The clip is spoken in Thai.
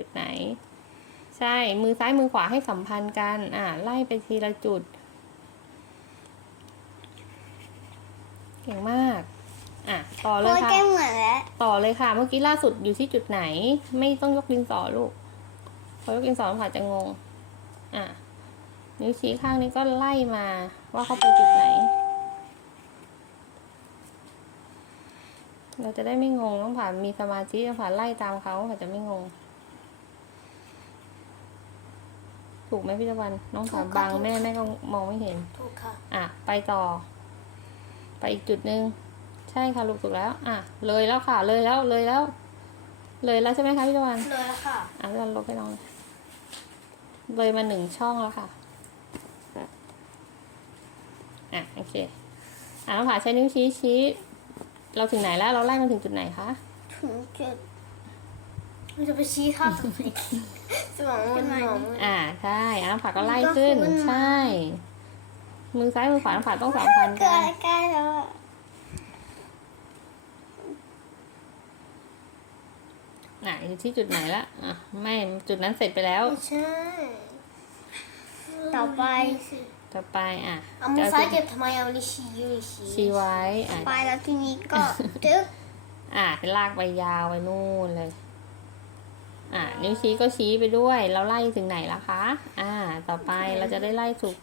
จุดไหน ใช่มือซ้ายมือขวาให้สัมพันธ์กัน อ่าไล่ไปทีละจุด เก่งมากอะต่อเลโอ้ยยค่ะแก้มเหมือนแล้วต่อเลยค่ะ เมื่อกี้ล่าสุดอยู่ที่จุดไหน ไม่ต้องยกดินสอลูกพอยกดินสอผ่าจะงง อะนิ้วชี้ข้างนี้ก็ไล่มาว่าเขาไปจุดไหน เราจะได้ไม่งงต้องผ่านมีสมาธิต้องผ่านไล่ตามเขาผ่าจะไม่งง ถูกไหมพี่ตะวัน น้องผ่านบังแม่แม่ก็มองไม่เห็น ถูกค่ะ อะ ไปต่อ ไปอีกจุดหนึ่งใช่ค่ะลูกถูกแล้ว อะ เลยแล้วค่ะ เลยแล้ว เลยแล้ว เลยแล้วใช่ไหมคะพี่ตะวัน เลยแล้วค่ะ อะพี่ตะวันลบไปลอง เลยมาหนึ่งช่องแล้วค่ะ อะ โอเค อะน้องผาใช้นิ้วชี้ชี้ เราถึงไหนแล้ว เราไล่มาถึงจุดไหนคะ ถึงจุด มันจะไปชี้ข้ามตรงไหนสมองมันมองมันอ่าใช่อะน้องผาก็ไล่ขึ้น มันก็ขึ้นมา ใช่ มือซ้ายมือขวาน้องผาต้องสัมพันธ์ใกกัล้นใกล้แล้วอะอะอยู่ที่จุดไหนละอะไม่จุดนั้นเสร็จไปแล้ว ไม่ใช่ ต่อไป ต่อไปอะเอามือซ้ายเก็บทำไมเอานิ้วชี้นิ้วชี้ชี้ไว้อะไปแล้วทีนี้ก็จึ๊กอะลากไปยาวไปนู่นเลย อะนิ้วชี้ก็ชี้ไปด้วย เราไล่ถึงไหนละคะ อ่า ต่อไปเราจะได้ไล่ถูก